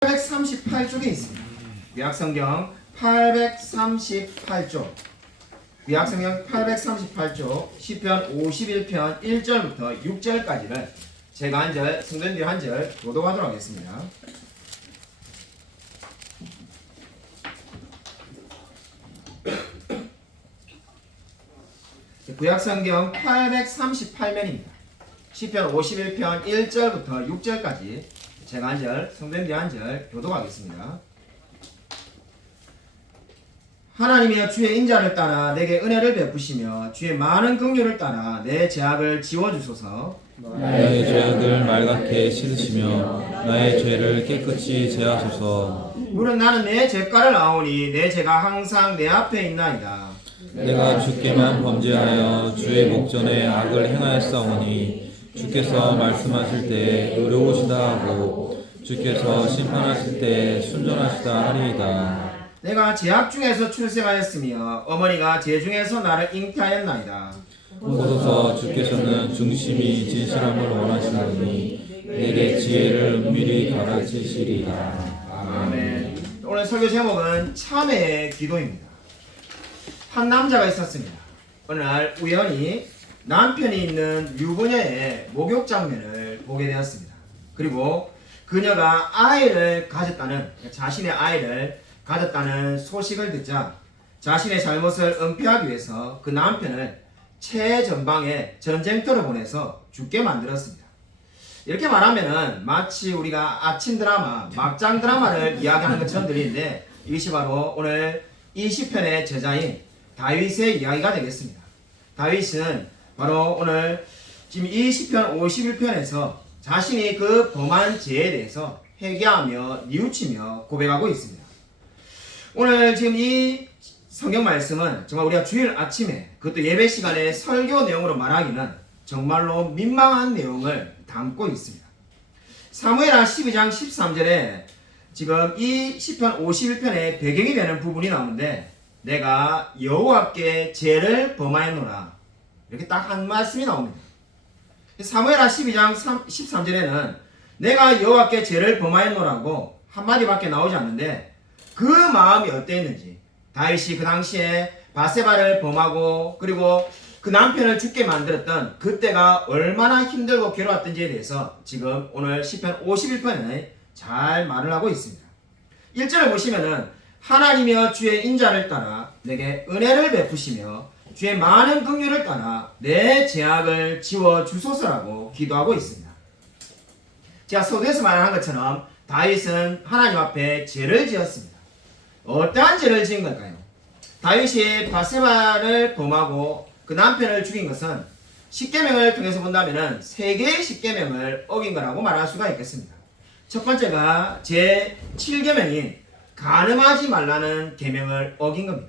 838쪽에 있습니다. 구약성경 838쪽. 구약성경 838쪽 시편 51편 1절부터 6절까지를 제가 한 절, 성도님들이 한 절 교독하도록 하겠습니다. 구약성경 838면입니다. 시편 51편 1절부터 6절까지 제가 한 절, 성도님들이 한 절 교독하겠습니다. 하나님이여 주의 인자를 따라 내게 은혜를 베푸시며 주의 많은 긍휼을 따라 내 죄악을 지워주소서. 나의 죄악을 맑게 씻으시며 나의 죄를 깨끗이 제하소서. 물은 나는 내 죄가를 아오니 내 죄가 항상 내 앞에 있나이다. 내가 주께만 범죄하여 주의 목전에 악을 행하였사오니 주께서 말씀하실 때 의로우시다 하고 주께서 심판하실 때 순전하시다 하리이다. 내가 죄악 중에서 출생하였으며 어머니가 죄 중에서 나를 잉태하였나이다. 보소서 주께서는 중심이 진실함을 원하시나니 내게 지혜를 은밀히 가르치시리이다. 아멘. 오늘 설교 제목은 참회의 기도입니다. 한 남자가 있었습니다. 어느 날 우연히 남편이 있는 유부녀의 목욕 장면을 보게 되었습니다. 그리고 그녀가 아이를 가졌다는, 자신의 아이를 가졌다는 소식을 듣자 자신의 잘못을 은폐하기 위해서 그 남편을 최전방에 전쟁터로 보내서 죽게 만들었습니다. 이렇게 말하면은 마치 우리가 아침 드라마, 막장 드라마를 이야기하는 것처럼 들리는데 이것이 바로 오늘 이 시편의 저자인 다윗의 이야기가 되겠습니다. 다윗은 바로 오늘 지금 이 시편 51편에서 자신이 그 범한 죄에 대해서 회개하며 뉘우치며 고백하고 있습니다. 오늘 지금 이 성경 말씀은 정말 우리가 주일 아침에 그것도 예배 시간에 설교 내용으로 말하기는 정말로 민망한 내용을 담고 있습니다. 사무엘하 12장 13절에 지금 이 시편 51편의 배경이 되는 부분이 나오는데 내가 여호와께 죄를 범하였노라 이렇게 딱 한 말씀이 나옵니다. 사무엘하 12장 13절에는 내가 여호와께 죄를 범하였노라고 한마디밖에 나오지 않는데 그 마음이 어땠는지 다윗이 그 당시에 바세바를 범하고 그리고 그 남편을 죽게 만들었던 그때가 얼마나 힘들고 괴로웠던지에 대해서 지금 오늘 시편 51편에 잘 말을 하고 있습니다. 1절을 보시면은 하나님이여 주의 인자를 따라 내게 은혜를 베푸시며 주의 많은 긍휼을 따라 내 죄악을 지워주소서라고 기도하고 있습니다. 제가 서두에서 말한 것처럼 다윗은 하나님 앞에 죄를 지었습니다. 어떠한 죄를 지은 걸까요? 다윗이 바세바를 범하고 그 남편을 죽인 것은 십계명을 통해서 본다면 세 개의 십계명을 어긴 거라고 말할 수가 있겠습니다. 첫 번째가 제 7계명인 간음하지 말라는 계명을 어긴 겁니다.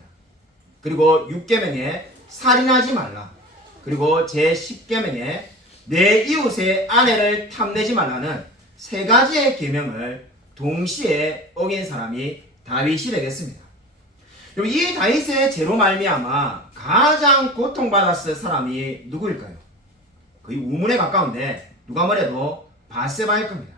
그리고 6계명에 살인하지 말라. 그리고 제 10계명에 내 이웃의 아내를 탐내지 말라는 세 가지의 계명을 동시에 어긴 사람이 다윗이 되겠습니다. 그리고 이 다윗의 죄로 말미암아 가장 고통받았을 사람이 누구일까요? 거의 우문에 가까운데 누가 뭐래도 바세바일 겁니다.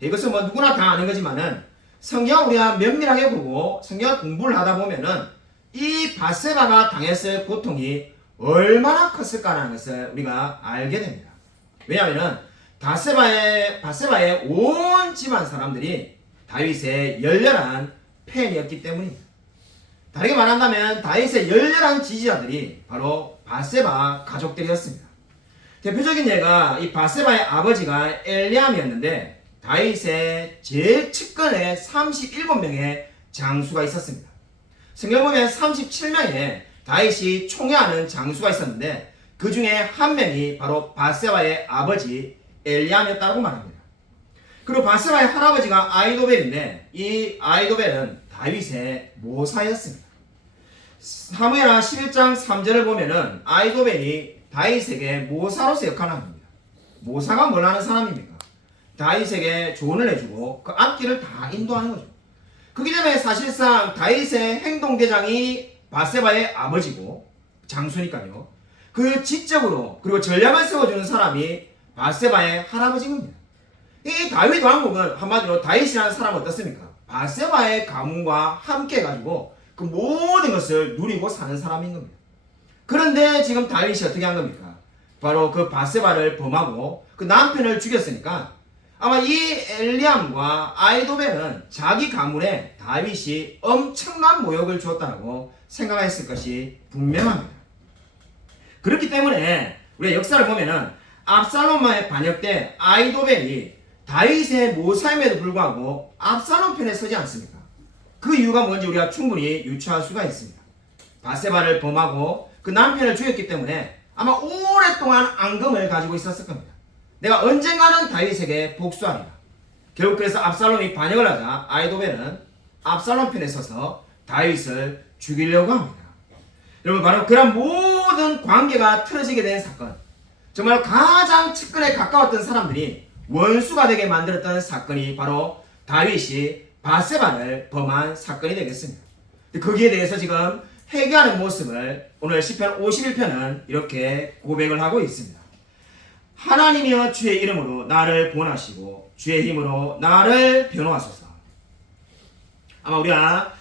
이것은 뭐 누구나 다 아는 거지만은 성경 우리가 면밀하게 보고 성경 공부를 하다 보면은 이 바세바가 당했을 고통이 얼마나 컸을까라는 것을 우리가 알게 됩니다. 왜냐하면은 바세바의 온 집안 사람들이 다윗의 열렬한 팬이었기 때문입니다. 다르게 말한다면 다윗의 열렬한 지지자들이 바로 바세바 가족들이었습니다. 대표적인 예가 이 바세바의 아버지가 엘리암이었는데 다윗의 제일 측근에 37명의 장수가 있었습니다. 성경 보면 37명의 다윗이 총애하는 장수가 있었는데 그 중에 한 명이 바로 바세바의 아버지 엘리암이었다고 말합니다. 그리고 바세바의 할아버지가 아이도벨인데 이 아이도벨은 다윗의 모사였습니다. 사무엘하 11장 3절을 보면은 아이도벨이 다윗에게 모사로서 역할을 합니다. 모사가 뭘 하는 사람입니까? 다윗에게 조언을 해주고 그 앞길을 다 인도하는 거죠. 그렇기 때문에 사실상 다윗의 행동대장이 바세바의 아버지고 장수니까요. 그 지적으로 그리고 전략을 세워주는 사람이 바세바의 할아버지입니다. 이 다윗 왕국은 한마디로 다윗이라는 사람은 어떻습니까? 바세바의 가문과 함께 해가지고 그 모든 것을 누리고 사는 사람인 겁니다. 그런데 지금 다윗이 어떻게 한 겁니까? 바로 그 바세바를 범하고 그 남편을 죽였으니까 아마 이 엘리암과 아이도벨은 자기 가문에 다윗이 엄청난 모욕을 주었다고 생각했을 것이 분명합니다. 그렇기 때문에 우리가 역사를 보면은 압살롬의 반역 때 아이도벨이 다윗의 모사임에도 불구하고 압살롬 편에 서지 않습니까? 그 이유가 뭔지 우리가 충분히 유추할 수가 있습니다. 바세바를 범하고 그 남편을 죽였기 때문에 아마 오랫동안 앙금을 가지고 있었을 겁니다. 내가 언젠가는 다윗에게 복수하리라. 결국 그래서 압살롬이 반역을 하자 아이도벨은 압살롬 편에 서서 다윗을 죽이려고 합니다. 여러분, 바로 그런 모든 관계가 틀어지게 된 사건, 정말 가장 측근에 가까웠던 사람들이 원수가 되게 만들었던 사건이 바로 다윗이 바세바를 범한 사건이 되겠습니다. 거기에 대해서 지금 회개하는 모습을 오늘 시편 51편은 이렇게 고백을 하고 있습니다. 하나님이여 주의 이름으로 나를 구원하시고 주의 힘으로 나를 변호하소서. 아마 우리가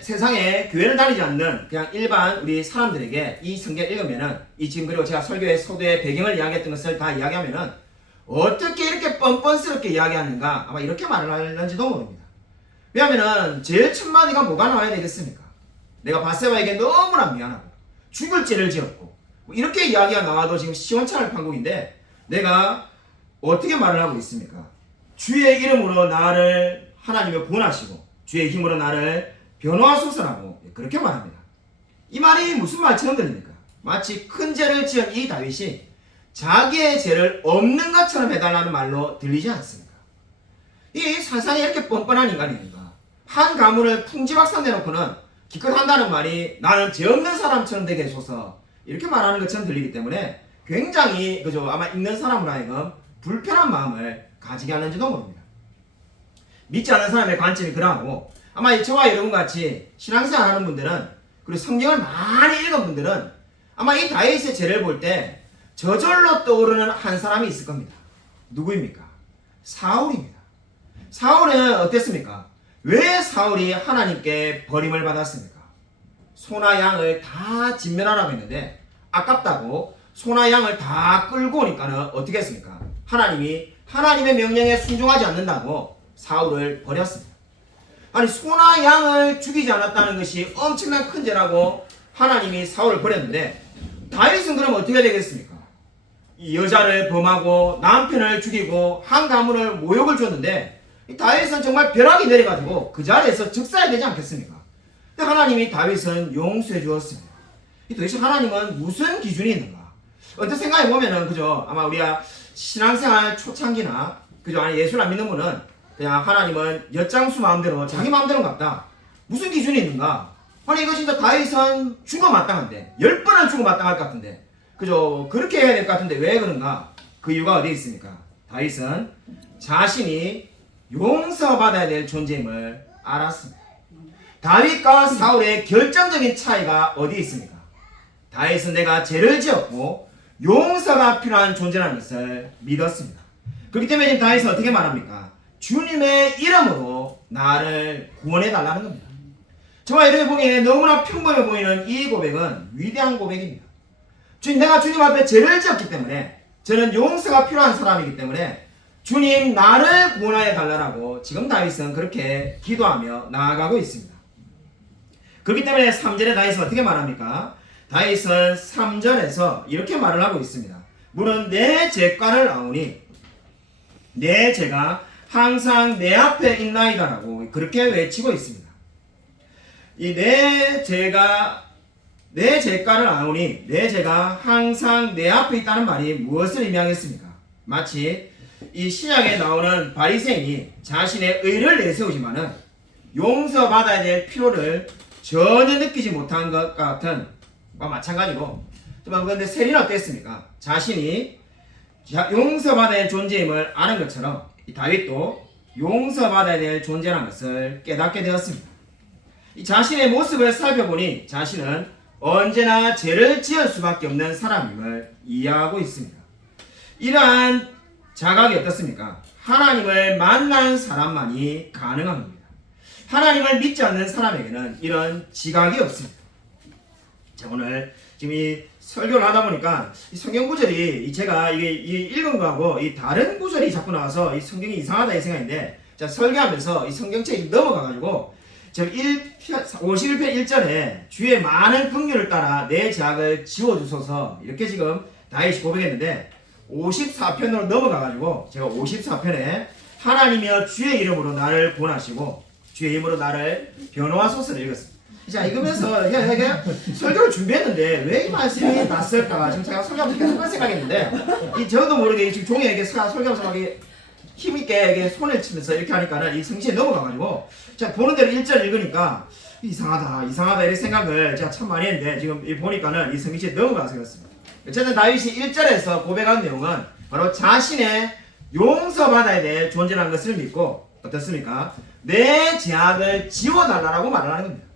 세상에 교회를 다니지 않는 그냥 일반 우리 사람들에게 이 성경 읽으면은 이 지금 그리고 제가 설교의 소도의 배경을 이야기했던 것을 다 이야기하면은 어떻게 이렇게 뻔뻔스럽게 이야기하는가 아마 이렇게 말을 하는지도 모릅니다. 왜냐하면은 제일 첫 마디가 뭐가 나와야 되겠습니까? 내가 바세바에게 너무나 미안하고 죽을 죄를 지었고 뭐 이렇게 이야기가 나와도 지금 시원찮을 판국인데 내가 어떻게 말을 하고 있습니까? 주의 이름으로 나를 하나님을 구원하시고 주의 힘으로 나를 변호하소서라고 그렇게 말합니다. 이 말이 무슨 말처럼 들립니까? 마치 큰 죄를 지은 이 다윗이 자기의 죄를 없는 것처럼 해달라는 말로 들리지 않습니까? 이 세상에 이렇게 뻔뻔한 인간입니까? 한 가문을 풍지박산 내놓고는 기껏 한다는 말이 나는 죄 없는 사람처럼 되게 해줘서 이렇게 말하는 것처럼 들리기 때문에 굉장히 그죠 아마 읽는 사람으로 하여금 불편한 마음을 가지게 하는지도 모릅니다. 믿지 않는 사람의 관점이 그러하고 아마 저와 여러분 같이 신앙생활 하는 분들은 그리고 성경을 많이 읽은 분들은 아마 이 다윗의 죄를 볼 때 저절로 떠오르는 한 사람이 있을 겁니다. 누구입니까? 사울입니다. 사울은 어땠습니까? 왜 사울이 하나님께 버림을 받았습니까? 소나 양을 다 진멸하라고 했는데 아깝다고 소나 양을 다 끌고 오니까는 어떻게 했습니까? 하나님이 하나님의 명령에 순종하지 않는다고 사울을 버렸습니다. 아니 소나 양을 죽이지 않았다는 것이 엄청난 큰 죄라고 하나님이 사울을 버렸는데 다윗은 그럼 어떻게 되겠습니까? 이 여자를 범하고 남편을 죽이고 한 가문을 모욕을 줬는데 이 다윗은 정말 벼락이 내려가지고 그 자리에서 즉사해야 되지 않겠습니까? 근데 하나님이 다윗은 용서해 주었습니다. 도대체 하나님은 무슨 기준이 있는가? 어떤 생각해 보면은 그죠 아마 우리가 신앙생활 초창기나 그죠 아니 예수를 안 믿는 분은 그냥 하나님은 엿장수 마음대로 자기 마음대로 같다. 무슨 기준이 있는가? 아니 이거 진짜 다윗은 죽어 마땅한데 10번은 죽어 마땅할 것 같은데 그죠 그렇게 해야 될 것 같은데 왜 그런가? 그 이유가 어디에 있습니까? 다윗은 자신이 용서받아야 될 존재임을 알았습니다. 다윗과 사울의 결정적인 차이가 어디에 있습니까? 다윗은 내가 죄를 지었고 용서가 필요한 존재라는 것을 믿었습니다. 그렇기 때문에 지금 다윗은 어떻게 말합니까? 주님의 이름으로 나를 구원해 달라는 겁니다. 저와 여러분이 보기에 너무나 평범해 보이는 이 고백은 위대한 고백입니다. 주님, 내가 주님 앞에 죄를 지었기 때문에 저는 용서가 필요한 사람이기 때문에 주님 나를 구원하여 달라고 지금 다윗은 그렇게 기도하며 나아가고 있습니다. 그렇기 때문에 3절에 다윗은 어떻게 말합니까? 다윗은 3절에서 이렇게 말을 하고 있습니다. 물은 내 죄가를 아오니 내 죄가 항상 내 앞에 있나이다라고 그렇게 외치고 있습니다. 이 내 죄가를 아오니 내 죄가 항상 내 앞에 있다는 말이 무엇을 의미하겠습니까? 마치 이 신약에 나오는 바리새인이 자신의 의를 내세우지만은 용서받아야 될 필요를 전혀 느끼지 못한 것 같은 마찬가지고 그런데 세리는 어땠습니까? 자신이 용서받아야 될 존재임을 아는 것처럼 이 다윗도 용서받아야 될 존재라는 것을 깨닫게 되었습니다. 이 자신의 모습을 살펴보니 자신은 언제나 죄를 지을 수밖에 없는 사람임을 이해하고 있습니다. 이러한 자각이 어떻습니까? 하나님을 만난 사람만이 가능한 겁니다. 하나님을 믿지 않는 사람에게는 이런 지각이 없습니다. 자, 오늘 지금 이 설교를 하다 보니까 이 성경 구절이 제가 이게 읽은 거하고 이 다른 구절이 자꾸 나와서 이 성경이 이상하다 이 생각인데, 자, 설교하면서 이 성경책이 넘어가가지고 지금 51편 1절에 주의 많은 긍휼을 따라 내 죄악을 지워주소서 이렇게 지금 다윗이 고백했는데, 54편으로 넘어가가지고 제가 54편에 하나님이여 주의 이름으로 나를 구원하시고 주의 이름으로 나를 변호하소서를 읽었습니다. 자, 읽으면서 제가 설교를 준비했는데 왜 이 말씀이 났을까? 지금 제가 설교하면서 계속 그런 생각했는데, 이 저도 모르게 지금 종이에 이렇게 설교하면서 막 힘있게 이렇게 손을 치면서 이렇게 하니까는 이 성시에 넘어가가지고 제가 보는 대로 1절 읽으니까 이상하다 이런 생각을 제가 참 많이 했는데, 지금 보니까는 이 성시에 넘어가서 그렇습니다. 어쨌든 다윗이 1절에서 고백한 내용은 바로 자신의 용서받아야 될 존재라는 것을 믿고, 어떻습니까? 내 죄악을 지워달라고 말을 하는 겁니다.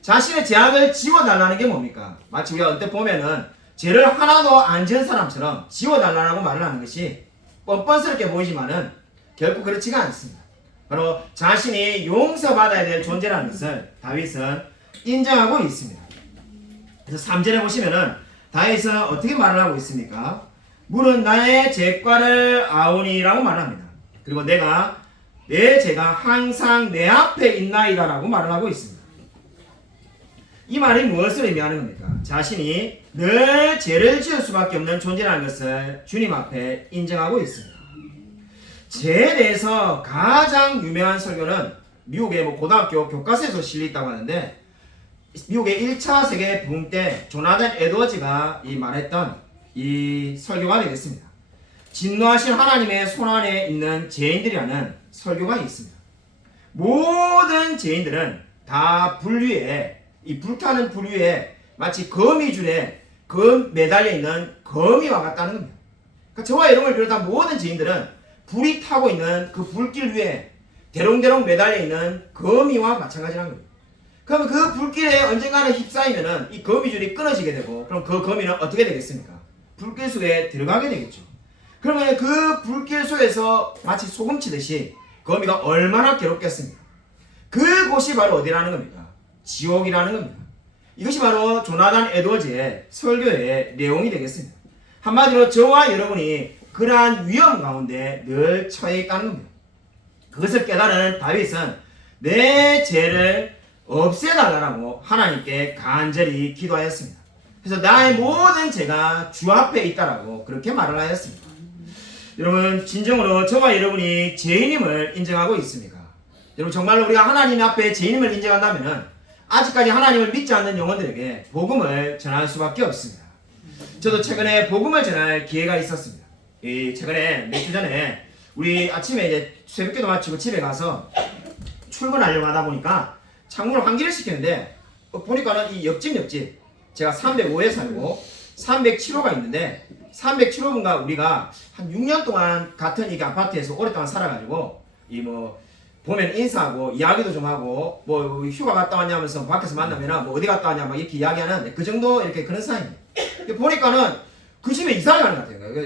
자신의 죄악을 지워달라는 게 뭡니까? 마치 우리가 언뜻 보면은 죄를 하나도 안 지은 사람처럼 지워달라고 말을 하는 것이 뻔뻔스럽게 보이지만은 결코 그렇지가 않습니다. 바로 자신이 용서받아야 될 존재라는 것을 다윗은 인정하고 있습니다. 그래서 3절에 보시면은 다윗은 어떻게 말을 하고 있습니까? 물은 나의 죄과를 아오니라고 말합니다. 그리고 내 죄가 항상 내 앞에 있나이다 라고 말을 하고 있습니다. 이 말이 무엇을 의미하는 겁니까? 자신이 늘 죄를 지을 수밖에 없는 존재라는 것을 주님 앞에 인정하고 있습니다. 죄에 대해서 가장 유명한 설교는 미국의 고등학교 교과서에서 실려있다고 하는데, 미국의 1차 세계 부흥 때 조나단 에드워즈가 말했던 이 설교가 되겠습니다. 진노하신 하나님의 손안에 있는 죄인들이라는 설교가 있습니다. 모든 죄인들은 다 불 위에, 이 불타는 불 위에 마치 거미줄에 매달려 있는 거미와 같다는 겁니다. 그러니까 저와 여러분을 비롯한 모든 죄인들은 불이 타고 있는 그 불길 위에 대롱대롱 매달려 있는 거미와 마찬가지라는 겁니다. 그럼 그 불길에 언젠가는 휩싸이면은 이 거미줄이 끊어지게 되고, 그럼 그 거미는 어떻게 되겠습니까? 불길 속에 들어가게 되겠죠. 그러면 그 불길 속에서 마치 소금 치듯이 거미가 얼마나 괴롭겠습니까? 그곳이 바로 어디라는 겁니까? 지옥이라는 겁니다. 이것이 바로 조나단 에드워즈의 설교의 내용이 되겠습니다. 한마디로 저와 여러분이 그러한 위험 가운데 늘 처해 있다는 겁니다. 그것을 깨달은 다윗은 내 죄를 없애달라고 하나님께 간절히 기도하였습니다. 그래서 나의 모든 죄가 주 앞에 있다라고 그렇게 말을 하였습니다. 여러분, 진정으로 저와 여러분이 죄인임을 인정하고 있습니까? 여러분, 정말로 우리가 하나님 앞에 죄인임을 인정한다면 아직까지 하나님을 믿지 않는 영혼들에게 복음을 전할 수밖에 없습니다. 저도 최근에 복음을 전할 기회가 있었습니다. 최근에 몇 주 전에 우리 아침에 이제 새벽기도 마치고 집에 가서 출근하려고 하다 보니까 창문을 환기를 시켰는데, 보니까는 이 옆집 제가 305에 살고 307호가 있는데, 307호분과 우리가 한 6년 동안 같은 이 아파트에서 오랫동안 살아가지고 보면 인사하고 이야기도 좀 하고 휴가 갔다 왔냐면서 밖에서 만나면 어디 갔다 왔냐 막 이렇게 이야기하는 그 정도 이렇게 그런 사이입니다. 보니까는 그 집에 이사를 가는 것 같아요.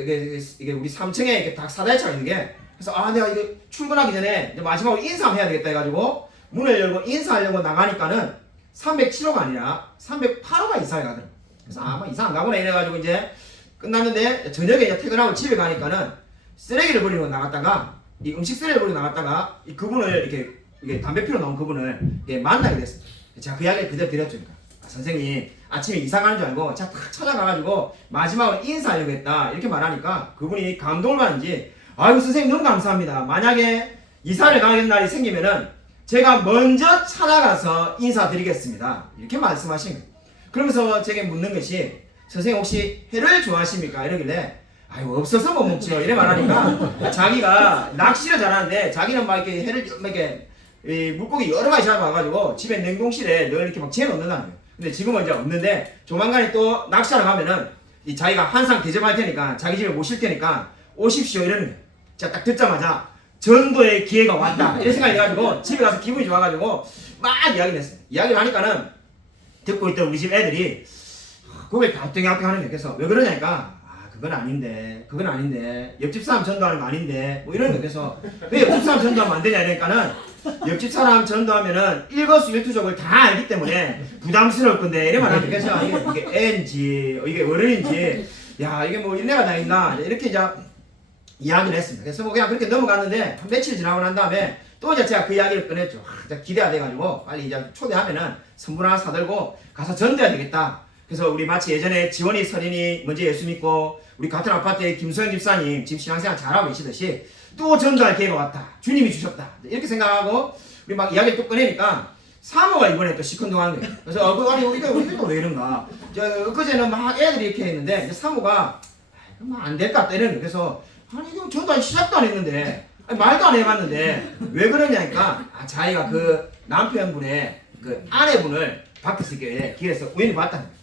이게 우리 3층에 이렇게 딱 사다리차가 있는 게, 그래서 내가 이거 출근하기 전에 마지막으로 인사를 해야 되겠다 해가지고 문을 열고 인사하려고 나가니까는 307호가 아니라 308호가 이사를 가더라고요. 그래서 아마 이사 안 가구나 이래가지고 이제 끝났는데, 저녁에 이제 퇴근하고 집에 가니까는 쓰레기를 버리고 나갔다가, 이 음식 쓰레기를 버리고 나갔다가 그분을 이게 담배 피러 나온 그분을 만나게 됐습니다. 제가 그 이야기를 그대로 드렸죠. 선생님 아침에 이사 가는 줄 알고 제가 딱 찾아가가지고 마지막으로 인사하려고 했다 이렇게 말하니까 그분이 감동을 받는지, 아이고 선생님 너무 감사합니다. 만약에 이사를 가는 날이 생기면은 제가 먼저 찾아가서 인사드리겠습니다 이렇게 말씀하신 거예요. 그러면서 제게 묻는 것이, 선생님 혹시 회를 좋아하십니까? 이러길래 아이고 없어서 못 먹죠 이래 말하니까 자기가 낚시를 잘하는데 자기는 막 이렇게 회를 막 이렇게 물고기 여러 가지 잡아가지고 집에 냉동실에 늘 이렇게 막 재놓는다는 거예요. 근데 지금은 이제 없는데 조만간에 또 낚시하러 가면은 자기가 한상 대접할 테니까 자기 집에 모실 테니까 오십시오 이러는 거예요. 제가 딱 듣자마자 전도의 기회가 왔다 이런 생각이 해가지고 집에 가서 기분이 좋아가지고 막 이야기를 했어요. 이야기를 하니까는 듣고 있던 우리 집 애들이 고개 가뜩하게 하는 거예요. 그래서 왜 그러냐니까, 그건 아닌데 옆집 사람 전도하는 거 아닌데 뭐 이런 거. 그래서 왜 옆집 사람 전도하면 안 되냐 이러니까는 옆집 사람 전도하면은 일거수일투족을 다 알기 때문에 부담스러울 건데 이래 말하는. 그래서 이게 애인지 이게 어른인지 야 이게 뭐 인내가 다 있나 이렇게 이제 이야기를 했습니다. 그래서 뭐 그냥 그렇게 넘어갔는데 한 며칠 지나고 난 다음에 또 이제 제가 그 이야기를 꺼냈죠. 기대가 돼가지고 빨리 이제 초대하면은 선물 하나 사들고 가서 전도해야 되겠다. 그래서 우리 마치 예전에 지원이 서린이 먼저 예수 믿고 우리 같은 아파트에 김소영 집사님 지금 신앙생활 잘하고 계시듯이 또 전도할 기회가 왔다. 주님이 주셨다. 이렇게 생각하고 우리 막 이야기를 또 꺼내니까 사모가 이번에 또 시큰둥한 거예요. 그래서 아니 이게 또 왜 이런가. 그제는 막 애들이 이렇게 했는데 사모가 안 될 것 같다 이러는 거예요. 그래서 아니 이거 전도 시작도 안 했는데 아니, 말도 안 해봤는데 왜 그러냐니까 자기가 그 남편분의 그 아내분을 밖에서 이렇게 길에서 우연히 봤다는 거예요.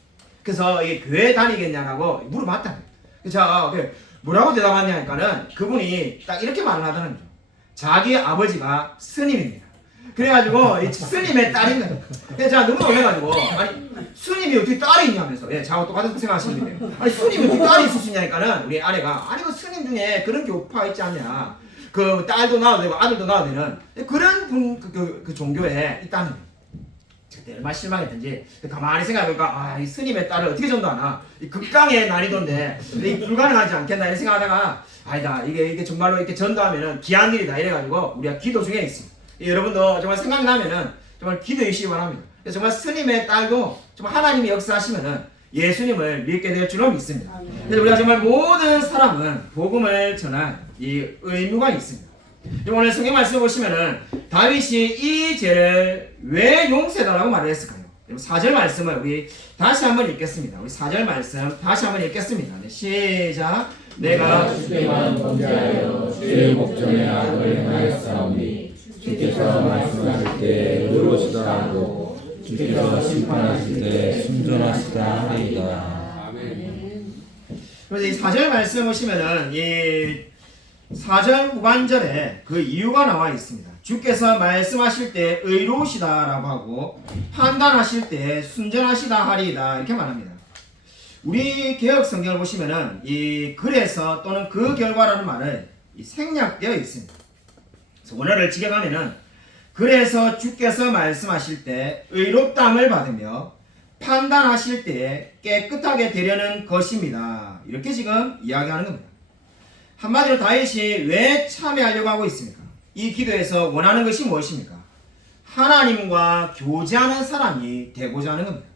그래서 이게 교회 다니겠냐고 물어봤다는 거예요. 그래서 뭐라고 대답하냐니까는 그분이 딱 이렇게 말을 하다는 거죠. 자기 아버지가 스님입니다. 그래가지고 이 스님의 딸인 거예요. 그래서 제가 너무 놀래가지고 아니 스님이 어떻게 딸이 있냐면서 저하고 똑같은 생각하시는데 아니 스님이 어떻게 딸이 있을 수 있냐니까는 우리 아내가 아니 그 스님 중에 그런 교파 있지 않냐 그 딸도 낳아도 되고 아들도 낳아도 되는 그런 분 그 종교에 있다는 거예요. 그때 얼마나 실망했던지 가만히 생각해보니까 이 스님의 딸을 어떻게 전도하나 이 극강의 난이도인데 이 불가능하지 않겠나 이런 생각하다가 아니다 이게 정말로 이렇게 전도하면은 귀한 일이다 이래가지고 우리가 기도 중에 있습니다. 여러분도 정말 생각나면은 정말 기도해 주시기 바랍니다. 그래서 정말 스님의 딸도 정말 하나님이 역사하시면은 예수님을 믿게 될 줄로 믿습니다. 그래서 우리가 정말 모든 사람은 복음을 전할 이 의무가 있습니다. 오늘 성경 말씀 보시면은 다윗이 이 죄를 왜 용서해달라고 말을 했을까요? 4절 말씀을 우리 다시 한번 읽겠습니다. 우리 4절 말씀 다시 한번 읽겠습니다. 네, 시작. 내가 주께만 범죄하여 주의 목전에 악을 행하였사오니 주께서 말씀하실 때 의로우시다 하고 주께서 심판하실 때 순전하시다 하리이다. 그래서 이 4절 말씀 보시면은 이 4절 후반절에 그 이유가 나와 있습니다. 주께서 말씀하실 때 의로우시다라고 하고 판단하실 때 순전하시다 하리이다 이렇게 말합니다. 우리 개혁 성경을 보시면은 이 그래서 또는 그 결과라는 말을 생략되어 있습니다. 그래서 원어를 직역하면은 그래서 주께서 말씀하실 때 의롭다함을 받으며 판단하실 때에 깨끗하게 되려는 것입니다. 이렇게 지금 이야기하는 겁니다. 한마디로 다윗이 왜 참여하려고 하고 있습니까? 이 기도에서 원하는 것이 무엇입니까? 하나님과 교제하는 사람이 되고자 하는 겁니다.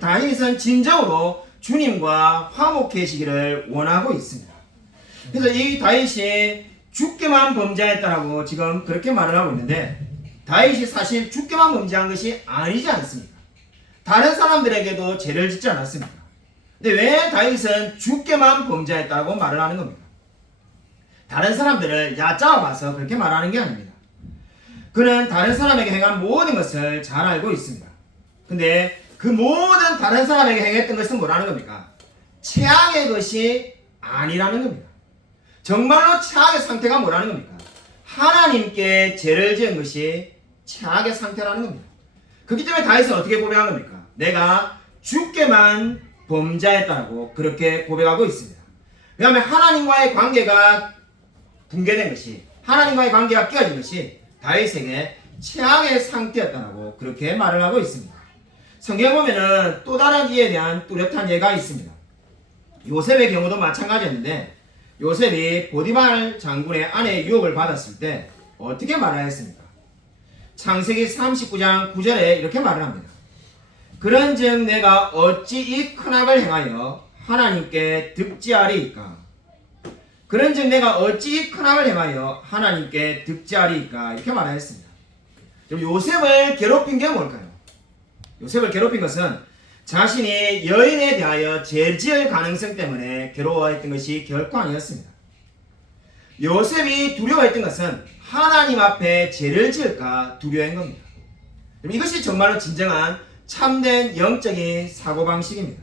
다윗은 진정으로 주님과 화목해지기를 원하고 있습니다. 그래서 이 다윗이 주께만 범죄했다라고 지금 그렇게 말을 하고 있는데 다윗이 사실 주께만 범죄한 것이 아니지 않습니까? 다른 사람들에게도 죄를 짓지 않았습니까? 근데 왜 다윗은 주께만 범죄했다고 말을 하는 겁니까? 다른 사람들을 얕잡아 봐서 그렇게 말하는 게 아닙니다. 그는 다른 사람에게 행한 모든 것을 잘 알고 있습니다. 근데 그 모든 다른 사람에게 행했던 것은 뭐라는 겁니까? 최악의 것이 아니라는 겁니다. 정말로 최악의 상태가 뭐라는 겁니까? 하나님께 죄를 지은 것이 최악의 상태라는 겁니다. 그렇기 때문에 다윗은 어떻게 고백한 겁니까? 내가 주께만 범죄했다고 그렇게 고백하고 있습니다. 왜냐하면 하나님과의 관계가 붕괴된 것이 하나님과의 관계가 깨어진 것이 다윗에게 최악의 상태였다고 그렇게 말을 하고 있습니다. 성경에 보면은 또 다른 이에 대한 뚜렷한 예가 있습니다. 요셉의 경우도 마찬가지였는데 요셉이 보디발 장군의 아내의 유혹을 받았을 때 어떻게 말하였습니까? 창세기 39장 9절에 이렇게 말을 합니다. 그런즉 내가 어찌 이 큰 악을 행하여 하나님께 득지하리이까? 그런즉 내가 어찌 이 큰 악을 행하여 하나님께 득지하리이까? 이렇게 말하였습니다. 요셉을 괴롭힌 게 뭘까요? 요셉을 괴롭힌 것은 자신이 여인에 대하여 죄 지을 가능성 때문에 괴로워했던 것이 결코 아니었습니다. 요셉이 두려워했던 것은 하나님 앞에 죄를 지을까 두려워한 겁니다. 이것이 정말로 진정한 참된 영적인 사고방식입니다.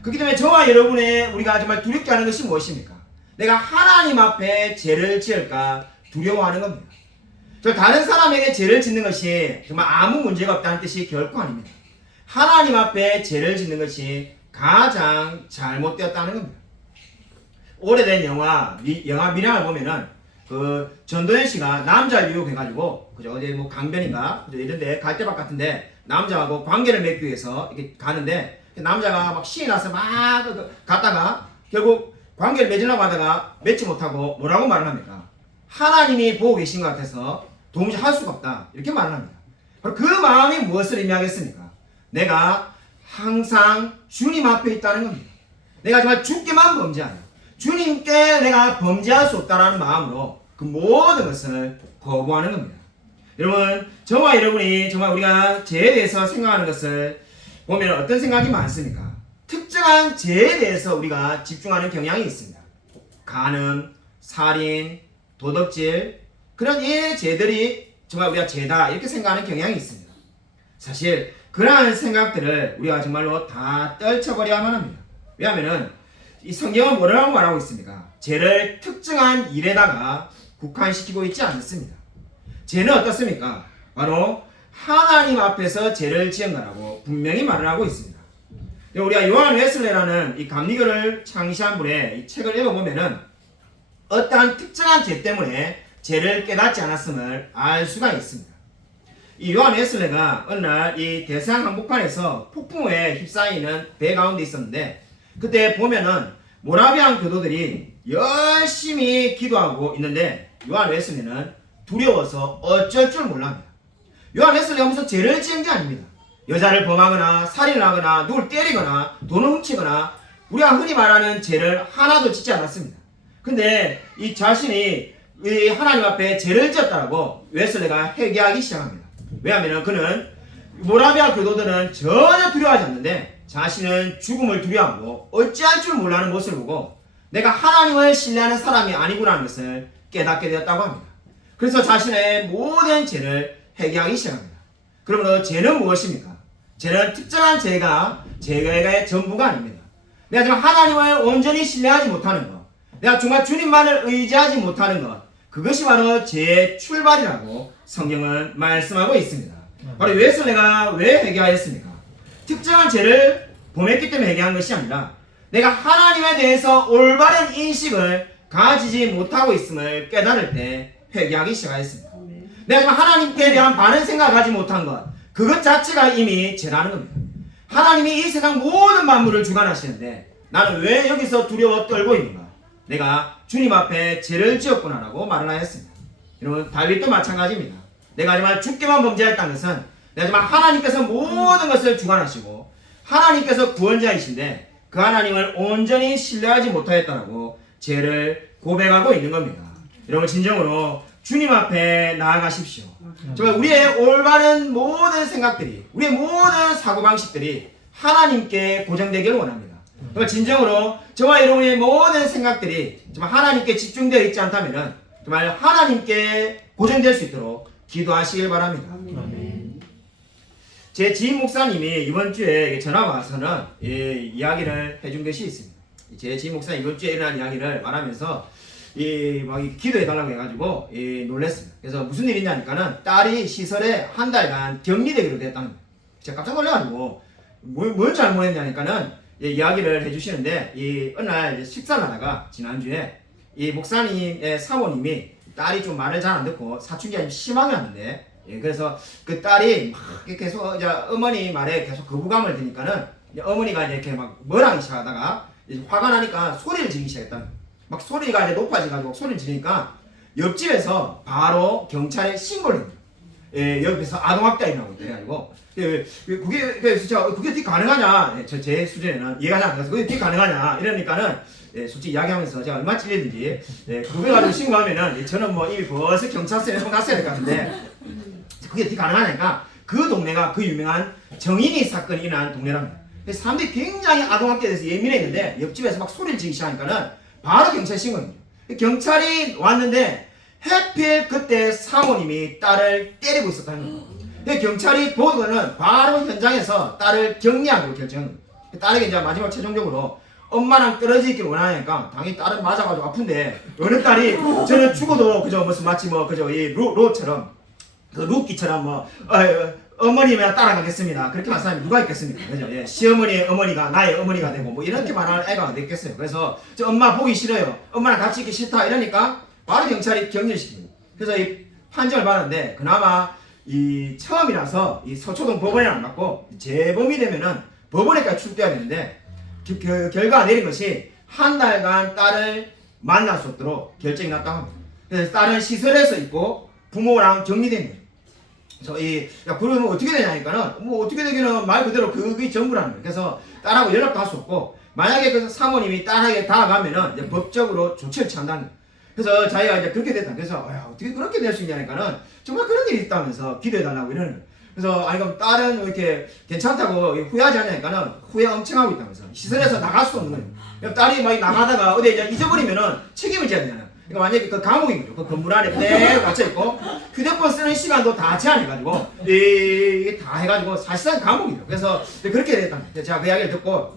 그렇기 때문에 저와 여러분의 우리가 정말 두렵게 하는 것이 무엇입니까? 내가 하나님 앞에 죄를 지을까 두려워하는 겁니다. 다른 사람에게 죄를 짓는 것이 정말 아무 문제가 없다는 뜻이 결코 아닙니다. 하나님 앞에 죄를 짓는 것이 가장 잘못되었다는 겁니다. 오래된 영화 밀양을 보면은 그 전도연 씨가 남자를 유혹해가지고 그저 어디 뭐 강변인가 그저 이런데 갈대밭 같은데 남자하고 관계를 맺기 위해서 이렇게 가는데 남자가 막 신이 나서 막 갔다가 결국 관계를 맺으려고 하다가 맺지 못하고 뭐라고 말을 합니까? 하나님이 보고 계신 것 같아서 도무지 할 수가 없다 이렇게 말을 합니다. 그 마음이 무엇을 의미하겠습니까? 내가 항상 주님 앞에 있다는 겁니다. 내가 정말 주께만 범죄하는 주님께 내가 범죄할 수 없다는 마음으로 그 모든 것을 거부하는 겁니다. 여러분, 저와 여러분이 정말 우리가 죄에 대해서 생각하는 것을 보면 어떤 생각이 많습니까? 특정한 죄에 대해서 우리가 집중하는 경향이 있습니다. 간음, 살인, 도덕질 그런 이 죄들이 정말 우리가 죄다 이렇게 생각하는 경향이 있습니다. 사실 그러한 생각들을 우리가 정말로 다 떨쳐버려야만 합니다. 왜냐하면 이 성경은 뭐라고 말하고 있습니까? 죄를 특정한 일에다가 국한시키고 있지 않습니다. 죄는 어떻습니까? 바로 하나님 앞에서 죄를 지은 거라고 분명히 말을 하고 있습니다. 우리가 요한 웨슬레라는 이 감리교를 창시한 분의 이 책을 읽어보면은 어떠한 특정한 죄 때문에 죄를 깨닫지 않았음을 알 수가 있습니다. 이 요한 웨슬레가 어느 날 이 대서양 한복판에서 폭풍우에 휩싸이는 배 가운데 있었는데 그때 보면은 모라비안 교도들이 열심히 기도하고 있는데 요한 웨슬레는 두려워서 어쩔 줄 몰랍니다. 요한 웨슬레가 무슨 죄를 지은 게 아닙니다. 여자를 범하거나 살인을 하거나 누굴 때리거나 돈을 훔치거나 우리가 흔히 말하는 죄를 하나도 짓지 않았습니다. 근데 이 자신이 이 하나님 앞에 죄를 지었다라고 웨슬레가 회개하기 시작합니다. 왜냐하면 그는 모라비아 교도들은 전혀 두려워하지 않는데 자신은 죽음을 두려워하고 어찌할 줄 몰라하는 모습을 보고 내가 하나님을 신뢰하는 사람이 아니구나 하는 것을 깨닫게 되었다고 합니다. 그래서 자신의 모든 죄를 회개하기 시작합니다. 그러므로 죄는 무엇입니까? 죄는 특정한 죄가 죄의 전부가 아닙니다. 내가 정말 하나님을 온전히 신뢰하지 못하는 것, 내가 정말 주님만을 의지하지 못하는 것, 그것이 바로 죄의 출발이라고 성경은 말씀하고 있습니다. 바로 웨슬레가 왜 회개하였습니까? 특정한 죄를 범했기 때문에 회개한 것이 아니라 내가 하나님에 대해서 올바른 인식을 가지지 못하고 있음을 깨달을 때 회개하기 시작하였습니다. 내가 정말 하나님께 대한 바른 생각을 가지 못한 것, 그것 자체가 이미 죄라는 겁니다. 하나님이 이 세상 모든 만물을 주관하시는데 나는 왜 여기서 두려워 떨고 있는가? 내가 주님 앞에 죄를 지었구나라고 말을 하였습니다. 여러분, 다윗도 마찬가지입니다. 내가 정말 주께만 범죄했다는 것은 내가 정말 하나님께서 모든 것을 주관하시고 하나님께서 구원자이신데 그 하나님을 온전히 신뢰하지 못하였다라고 죄를 고백하고 있는 겁니다. 여러분, 진정으로 주님 앞에 나아가십시오. 정말 우리의 올바른 모든 생각들이, 우리의 모든 사고방식들이 하나님께 고정되기를 원합니다. 정말 진정으로 저와 여러분의 모든 생각들이 정말 하나님께 집중되어 있지 않다면 정말 하나님께 고정될 수 있도록 기도하시길 바랍니다. 제 지인 목사님이 이번 주에 전화가 와서는 이야기를 해준 것이 있습니다. 제 지인 목사님 이번 주에 일어난 이야기를 말하면서 막 기도해달라고 해가지고 놀랬습니다. 그래서 무슨 일이냐 하니까는 딸이 시설에 한 달간 격리되기로 됐다는 거예요. 제가 깜짝 놀래가지고 뭘 잘못했냐니까는 이야기를 해주시는데 어느 날 식사를 하다가 지난주에 이 목사님의 사모님이 딸이 좀 말을 잘 안 듣고 사춘기가 좀 심하게 왔는데 그래서 그 딸이 막 계속 이제 어머니 말에 계속 거부감을 드니까는 어머니가 이렇게 막 뭐라기 시작하다가 화가 나니까 소리를 지르기 시작했다는 거예요. 막 소리가 이제 높아져가지고 소리를 지르니까 옆집에서 바로 경찰에 신고를 했어요. 옆에서 아동학대라고 그래가지고 그게 어떻게 가능하냐? 제 수준에는 이해가 잘 안 가서 그게 어떻게 가능하냐? 이러니까는 솔직히 이야기하면서 제가 얼마 찔리든지 그걸 가지고 신고하면은 저는 뭐 이미 벌써 경찰서에 손갔어야 될 것 같은데 그게 어떻게 가능하냐니까 그 동네가 그 유명한 정인이 사건이 일어난 동네랍니다. 그래서 사람들이 굉장히 아동학대에 대해서 예민했는데 옆집에서 막 소리를 지르기 시작하니까는 바로 경찰 신고입니다. 경찰이 왔는데 하필 그때 사모님이 딸을 때리고 있었다는 거예요. 경찰이 보고는 바로 현장에서 딸을 격리하기로 결정합니다. 딸에게 이제 마지막 최종적으로 엄마랑 떨어지길 원하니까 당연히 딸은 맞아가지고 아픈데 어느 딸이 저는 죽어도 그저 무슨 마치 뭐 그저 이 로처럼 그 루키처럼 뭐 어머니면 따라가겠습니다. 그렇게 말하는 사람이 누가 있겠습니까? 그죠? 예, 시어머니의 어머니가 나의 어머니가 되고 뭐 이렇게 말하는 애가 어디 있겠어요. 그래서 저 엄마 보기 싫어요. 엄마랑 같이 있기 싫다 이러니까 바로 경찰이 격리시킵니다. 그래서 이 판정을 받았는데 그나마 이 처음이라서 이 서초동 법원에는 안 갔고 재범이 되면은 법원에까지 출두해야 되는데 결과가 내린 것이 한 달간 딸을 만날 수 없도록 결정이 났다고 합니다. 그래서 딸은 시설에서 있고 부모랑 격리된 거예요. 그래서 그러면 어떻게 되냐니까는 뭐 어떻게 되기는 말 그대로 그게 전부라는 거예요. 그래서 딸하고 연락도 할 수 없고 만약에 그 사모님이 딸에게 다가가면은 이제 법적으로 조치를 취한다는 거예요. 그래서 자기가 이제 그렇게 됐다. 그래서 어떻게 그렇게 될 수 있냐니까는 정말 그런 일이 있다면서 기도해달라고 이러는 거예요. 그래서 아니 그럼 딸은 이렇게 괜찮다고 후회하지 않냐니까는 후회 엄청 하고 있다면서 시설에서 나갈 수 없는 거예요. 그럼 딸이 막 나가다가 어디 이제 잊어버리면은 책임을 져야 되잖아요. 그러니까 만약에 그 감옥인 거죠. 그 건물 안에 그대로 갇혀있고 휴대폰 쓰는 시간도 다 제한해가지고 이게 다 해가지고 사실상 감옥이에요. 그래서 그렇게 됐다. 제가 그 이야기를 듣고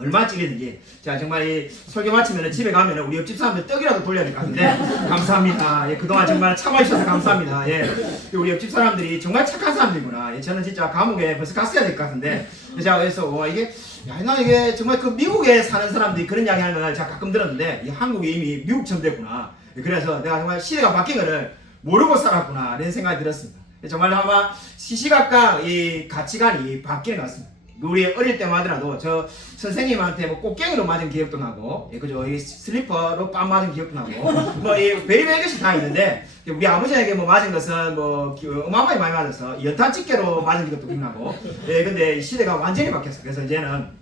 얼마나 찌겠는지 제가 정말 이 설교 마치면 집에 가면 우리 옆집 사람들 떡이라도 돌려야 될 것 같은데 감사합니다. 예, 그동안 정말 참아주셔서 감사합니다. 예, 우리 옆집 사람들이 정말 착한 사람들이구나. 예, 저는 진짜 감옥에 벌써 갔어야 될 것 같은데 제가 그래서 이게 나 이게 정말 그 미국에 사는 사람들이 그런 이야기 하는 걸 제가 가끔 들었는데 이 한국이 이미 미국처럼 됐구나. 그래서 내가 정말 시대가 바뀐 거를 모르고 살았구나 이런 생각이 들었습니다. 정말 아마 시시각각 이 가치관이 바뀌는 것 같습니다. 우리 어릴 때만 하더라도 저 선생님한테 뭐 꽃갱이로 맞은 기억도 나고, 예, 그죠? 이 슬리퍼로 빵 맞은 기억도 나고, 뭐 이 베리베리 것이 다 있는데 우리 아버지에게 뭐 맞은 것은 뭐 어마어마하게 많이 맞아서 연탄 집게로 맞은 것도 기억나고, 예, 근데 이 시대가 완전히 바뀌었어요. 그래서 이제는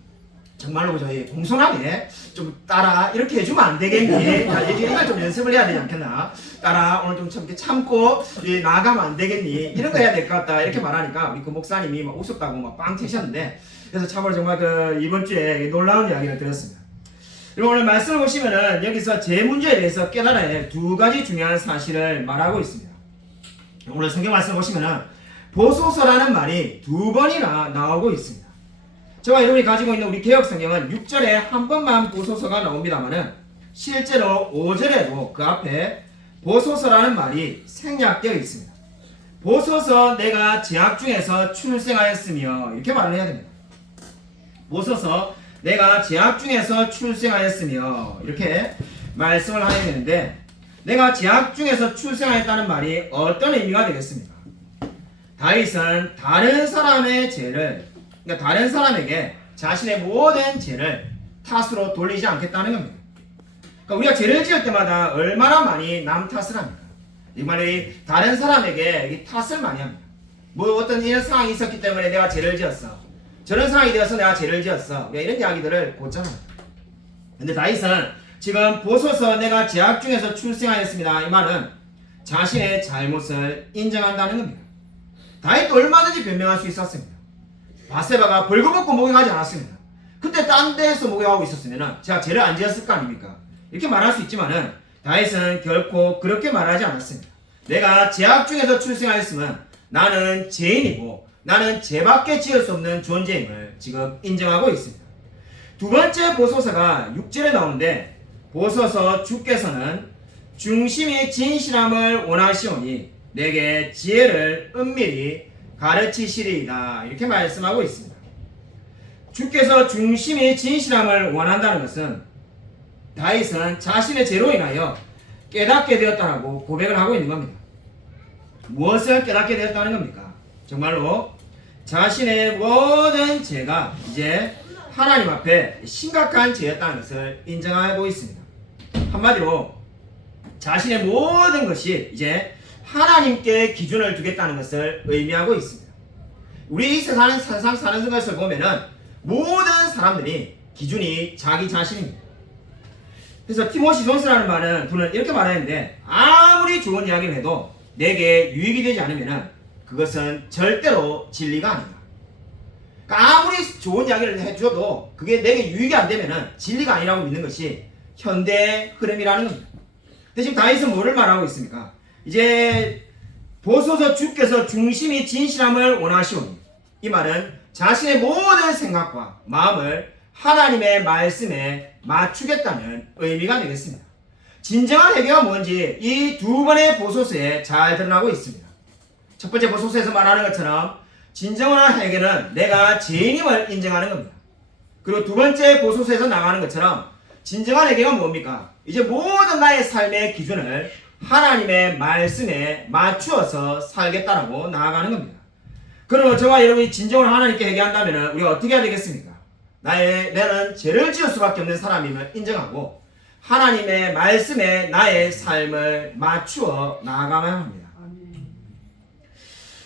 정말로 저희 공손하게 좀 따라 이렇게 해주면 안 되겠니? 자, 이걸 좀 연습을 해야 되지 않겠나? 따라 오늘 좀 이렇게 참고 나아가면 안 되겠니? 이런 거 해야 될 것 같다 이렇게 말하니까 우리 그 목사님이 막 웃었다고 막 빵 튀셨는데 그래서 참으로 정말 그 이번 주에 놀라운 이야기를 들었습니다. 그리고 오늘 말씀을 보시면은 여기서 제 문제에 대해서 깨달아야 될 두 가지 중요한 사실을 말하고 있습니다. 오늘 성경 말씀을 보시면은 보소서라는 말이 두 번이나 나오고 있습니다. 저와 여러분이 가지고 있는 우리 개혁성경은 6절에 한 번만 보소서가 나옵니다만은 실제로 5절에도 그 앞에 보소서라는 말이 생략되어 있습니다. 보소서 내가 재학 중에서 출생하였으며 이렇게 말을 해야 됩니다. 보소서 내가 재학 중에서 출생하였으며 이렇게 말씀을 하게 되는데 내가 재학 중에서 출생하였다는 말이 어떤 의미가 되겠습니까? 다윗은 다른 사람의 죄를 그러니까 다른 사람에게 자신의 모든 죄를 탓으로 돌리지 않겠다는 겁니다. 그러니까 우리가 죄를 지을 때마다 얼마나 많이 남 탓을 합니까? 이 말이 다른 사람에게 이 탓을 많이 합니다. 뭐 어떤 이런 상황이 있었기 때문에 내가 죄를 지었어. 저런 상황이 되어서 내가 죄를 지었어. 이런 이야기들을 곧잖아. 근데 다윗은 지금 보소서 내가 재학 중에서 출생하였습니다. 이 말은 자신의 잘못을 인정한다는 겁니다. 다윗도 얼마든지 변명할 수 있었습니다. 바세바가 벌거벗고 목욕하지 않았습니다. 그때 딴 데에서 목욕하고 있었으면 제가 죄를 안 지었을 거 아닙니까? 이렇게 말할 수 있지만은 다윗은 결코 그렇게 말하지 않았습니다. 내가 재학 중에서 출생하였으면 나는 죄인이고 나는 죄밖에 지을 수 없는 존재임을 지금 인정하고 있습니다. 두 번째 보소서가 6절에 나오는데 보소서 주께서는 중심이 진실함을 원하시오니 내게 지혜를 은밀히 가르치시리이다 이렇게 말씀하고 있습니다. 주께서 중심이 진실함을 원한다는 것은 다윗은 자신의 죄로 인하여 깨닫게 되었다라고 고백을 하고 있는 겁니다. 무엇을 깨닫게 되었다는 겁니까? 정말로 자신의 모든 죄가 이제 하나님 앞에 심각한 죄였다는 것을 인정하고 있습니다. 한마디로 자신의 모든 것이 이제 하나님께 기준을 두겠다는 것을 의미하고 있습니다. 우리 이 세상 사는 것을 보면은 모든 사람들이 기준이 자기 자신입니다. 그래서 티모시 존스라는 말은 분은 이렇게 말하는데 아무리 좋은 이야기를 해도 내게 유익이 되지 않으면은 그것은 절대로 진리가 아니다. 그러니까 아무리 좋은 이야기를 해줘도 그게 내게 유익이 안 되면은 진리가 아니라고 믿는 것이 현대의 흐름이라는 겁니다. 근데 지금 다윗은 뭐를 말하고 있습니까? 이제 보소서 주께서 중심이 진실함을 원하시오니 이 말은 자신의 모든 생각과 마음을 하나님의 말씀에 맞추겠다는 의미가 되겠습니다. 진정한 회개가 뭔지 이 두 번의 보소서에 잘 드러나고 있습니다. 첫 번째 보소서에서 말하는 것처럼 진정한 회개는 내가 죄인임을 인정하는 겁니다. 그리고 두 번째 보소서에서 나가는 것처럼 진정한 회개가 뭡니까? 이제 모든 나의 삶의 기준을 하나님의 말씀에 맞추어서 살겠다라고 나아가는 겁니다. 그리고 저와 여러분이 진정으로 하나님께 회개한다면 우리가 어떻게 해야 되겠습니까? 나는 죄를 지을 수밖에 없는 사람임을 인정하고 하나님의 말씀에 나의 삶을 맞추어 나아가야 합니다.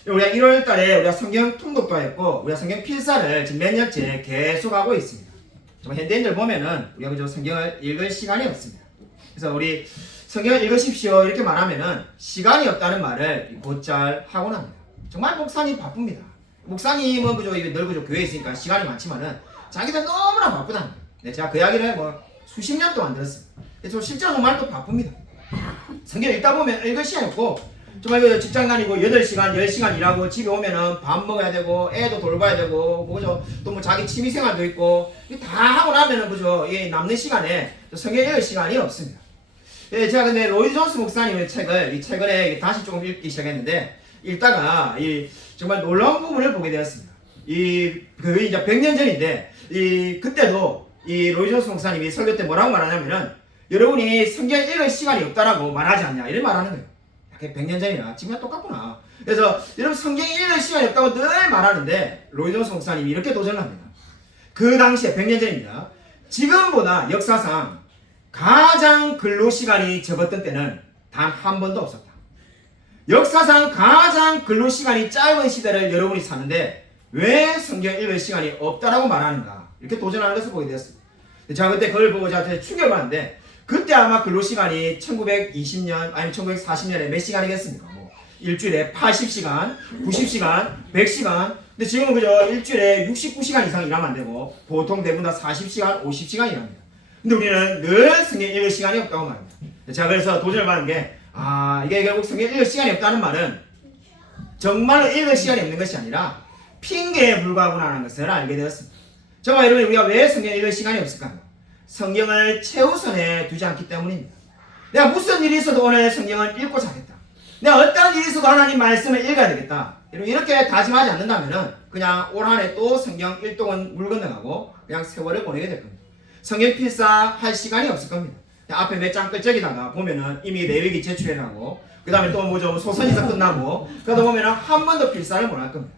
우리가 1월 달에 우리가 성경 통독도 했고 우리가 성경 필사를 지금 몇 년째 계속하고 있습니다. 현대인들 보면은 우리가 그저 성경을 읽을 시간이 없습니다. 그래서 우리 성경을 읽으십시오 이렇게 말하면은 시간이 없다는 말을 곧잘 하곤 합니다. 정말 목사님 바쁩니다. 목사님은 그저 늘 그저 교회에 있으니까 시간이 많지만은 자기들 너무나 바쁘답니다. 네, 제가 그 이야기를 수십 년 동안 들었습니다. 그래서 실제로 정말 또 바쁩니다. 성경 읽다 보면 읽을 시간이 없고 정말 그 직장 다니고 8시간, 10시간 일하고 집에 오면은 밥 먹어야 되고 애도 돌봐야 되고 그죠? 또 뭐 자기 취미 생활도 있고 다 하고 나면은 그죠? 이 남는 시간에 성경 읽을 시간이 없습니다. 예, 제가 근데 로이 존스 목사님의 책을 최근에 다시 조금 읽기 시작했는데 읽다가 정말 놀라운 부분을 보게 되었습니다. 그게 이제 100년 전인데 그때도 로이 존스 목사님이 설교 때 뭐라고 말하냐면은 여러분이 성경 읽을 시간이 없다라고 말하지 않냐 이런 말하는 거예요. 100년 전이나 지금은 똑같구나. 그래서 여러분 성경 읽을 시간이 없다고 늘 말하는데 로이 존스 목사님이 이렇게 도전을 합니다. 그 당시에 100년 전입니다. 지금보다 역사상 가장 근로 시간이 적었던 때는 단 한 번도 없었다. 역사상 가장 근로 시간이 짧은 시대를 여러분이 사는데 왜 성경 읽을 시간이 없다라고 말하는가 이렇게 도전하는 것을 보게 되었습니다. 제가 그때 그걸 보고 제가 충격을 받는데 그때 아마 근로 시간이 1920년 아니면 1940년에 몇 시간이겠습니까? 일주일에 80시간, 90시간, 100시간. 근데 지금은 그저 일주일에 69시간 이상 일하면 안 되고 보통 대부분 다 40시간, 50시간 일합니다. 근데 우리는 늘 성경 읽을 시간이 없다고 말합니다. 제가 그래서 도전을 받은 게 이게 결국 성경 읽을 시간이 없다는 말은 정말로 읽을 시간이 없는 것이 아니라 핑계에 불과하구나라는 것을 알게 되었습니다. 저와 여러분 우리가 왜 성경 읽을 시간이 없을까요? 성경을 최우선에 두지 않기 때문입니다. 내가 무슨 일이 있어도 오늘 성경을 읽고 자겠다. 내가 어떤 일이 있어도 하나님 말씀을 읽어야 되겠다. 이렇게 다짐하지 않는다면 그냥 올 한 해 또 성경 일동은 물 건너가고 그냥 세월을 보내게 될 겁니다. 성경 필사 할 시간이 없을 겁니다. 앞에 몇 장 끌적이다가 보면은 이미 레위기 제출해나고 그 다음에 또 뭐죠 소선에서 끝나고 그러다 보면은 한 번도 필사를 못 할 겁니다.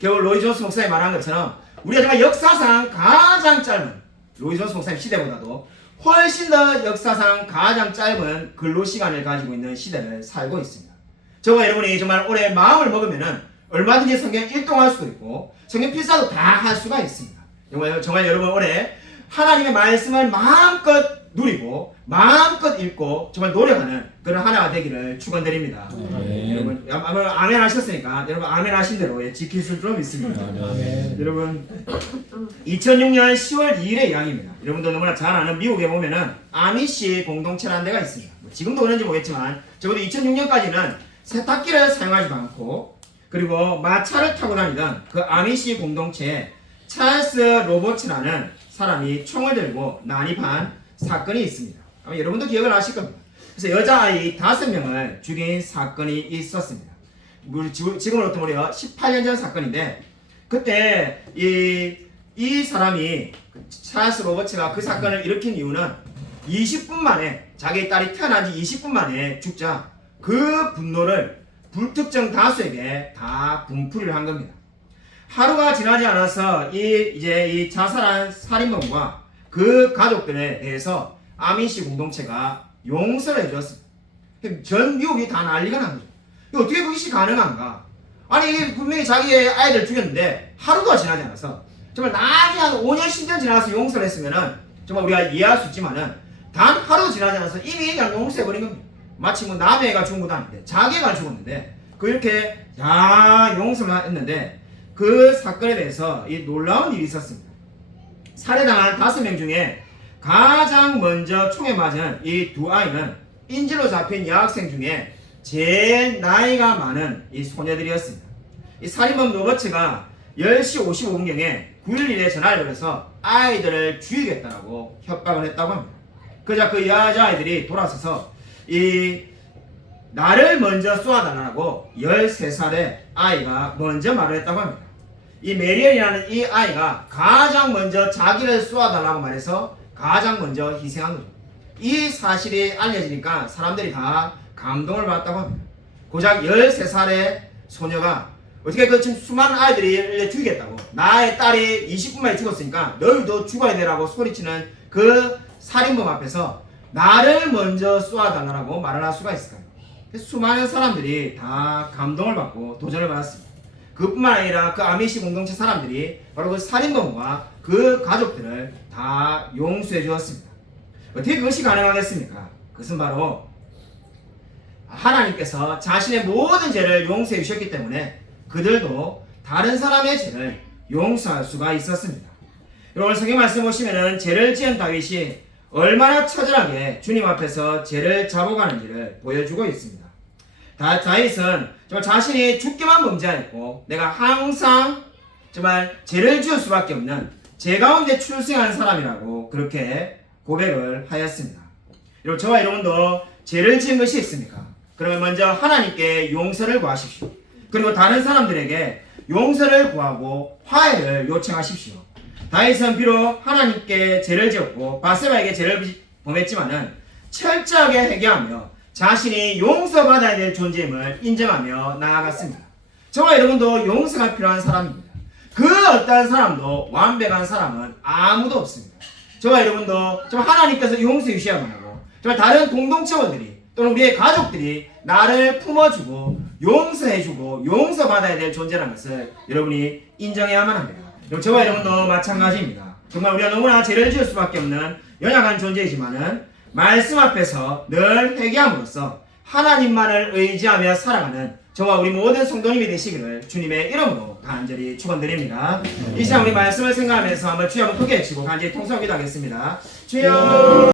결국 로이 존스 목사님이 말한 것처럼 우리가 정말 역사상 가장 짧은 로이 존스 목사님 시대보다도 훨씬 더 역사상 가장 짧은 근로시간을 가지고 있는 시대를 살고 있습니다. 저와 여러분이 정말 올해 마음을 먹으면은 얼마든지 성경 일동할 수도 있고 성경 필사도 다 할 수가 있습니다. 정말 여러분 올해 하나님의 말씀을 마음껏 누리고 마음껏 읽고 정말 노력하는 그런 한 해가 되기를 축원드립니다. 여러분 아마 아멘 하셨으니까 여러분 아멘 하신 대로 지킬 수 좀 있습니다. 여러분 2006년 10월 2일의 이야기입니다. 여러분도 너무나 잘 아는 미국에 보면은 아미시 공동체라는 데가 있습니다. 지금도 그런지 모르겠지만 적어도 2006년까지는 세탁기를 사용하지도 않고 그리고 마차를 타고 다니던 그 아미시 공동체에 찰스 로버츠라는 사람이 총을 들고 난입한 사건이 있습니다. 아마 여러분도 기억을 하실 겁니다. 그래서 여자아이 5명을 죽인 사건이 있었습니다. 지금으로부터 무려 18년 전 사건인데 그때 이 사람이 찰스 로버츠가 그 사건을 일으킨 이유는 20분 만에 자기 딸이 태어난 지 20분 만에 죽자 그 분노를 불특정 다수에게 다 분풀이를 한 겁니다. 하루가 지나지 않아서 이 자살한 살인범과 그 가족들에 대해서 아미시 공동체가 용서를 해줬습니다. 전 미국이 다 난리가 난 거죠. 어떻게 그것이 가능한가? 아니 이게 분명히 자기의 아이들 죽였는데 하루가 지나지 않아서 정말 나중에 한 5년 10년 지나서 용서를 했으면은 정말 우리가 이해할 수 있지만은 단 하루 지나지 않아서 이미 그냥 용서해버린 겁니다. 마치 뭐 남의 애가 죽은 것도 아닌데 자기 애가 죽었는데 그렇게 다 용서를 했는데 그 사건에 대해서 이 놀라운 일이 있었습니다. 살해당한 5명 중에 가장 먼저 총에 맞은 이 두 아이는 인질로 잡힌 여학생 중에 제일 나이가 많은 이 소녀들이었습니다. 이 살인범 로버츠가 10시 55분경에 911에 전화를 걸어서 아이들을 죽이겠다라고 협박을 했다고 합니다. 그러자 그 여자아이들이 돌아서서 나를 먼저 쏘아달라고 13살의 아이가 먼저 말을 했다고 합니다. 이 메리언이라는 이 아이가 가장 먼저 자기를 쏘아달라고 말해서 가장 먼저 희생한 거죠. 이 사실이 알려지니까 사람들이 다 감동을 받았다고 합니다. 고작 13살의 소녀가 어떻게 그 지금 수많은 아이들이 죽이겠다고, 나의 딸이 20분 만에 죽었으니까 너희도 죽어야 되라고 소리치는 그 살인범 앞에서 나를 먼저 쏘아달라고 말을 할 수가 있을까요? 수많은 사람들이 다 감동을 받고 도전을 받았습니다. 그뿐만 아니라 그 아미시 공동체 사람들이 바로 그 살인범과 그 가족들을 다 용서해 주었습니다. 어떻게 그것이 가능하겠습니까? 그것은 바로 하나님께서 자신의 모든 죄를 용서해 주셨기 때문에 그들도 다른 사람의 죄를 용서할 수가 있었습니다. 오늘 성경 말씀 보시면은 죄를 지은 다윗이 얼마나 처절하게 주님 앞에서 죄를 잡아가는지를 보여주고 있습니다. 다윗은 정말 자신이 죽게만 범죄하였고 내가 항상 정말 죄를 지을 수밖에 없는 죄 가운데 출생한 사람이라고 그렇게 고백을 하였습니다. 여러분, 저와 여러분도 죄를 지은 것이 있습니까? 그러면 먼저 하나님께 용서를 구하십시오. 그리고 다른 사람들에게 용서를 구하고 화해를 요청하십시오. 다윗은 비록 하나님께 죄를 지었고 바세바에게 죄를 범했지만은 철저하게 회개하며 자신이 용서받아야 될 존재임을 인정하며 나아갔습니다. 저와 여러분도 용서가 필요한 사람입니다. 그 어떤 사람도 완벽한 사람은 아무도 없습니다. 저와 여러분도 정말 하나님께서 용서해 주셔야만 하고 정말 다른 공동체원들이 또는 우리의 가족들이 나를 품어주고 용서해주고 용서받아야 될 존재라는 것을 여러분이 인정해야만 합니다. 저와 여러분도 마찬가지입니다. 정말 우리가 너무나 죄를 지을 수밖에 없는 연약한 존재이지만은 말씀 앞에서 늘 회개함으로써 하나님만을 의지하며 살아가는 저와 우리 모든 성도님이 되시기를 주님의 이름으로 간절히 축원드립니다. 이 시간 우리 말씀을 생각하면서 한번 주여 한번 크게 외치고 간절히 통성기도 하겠습니다. 주여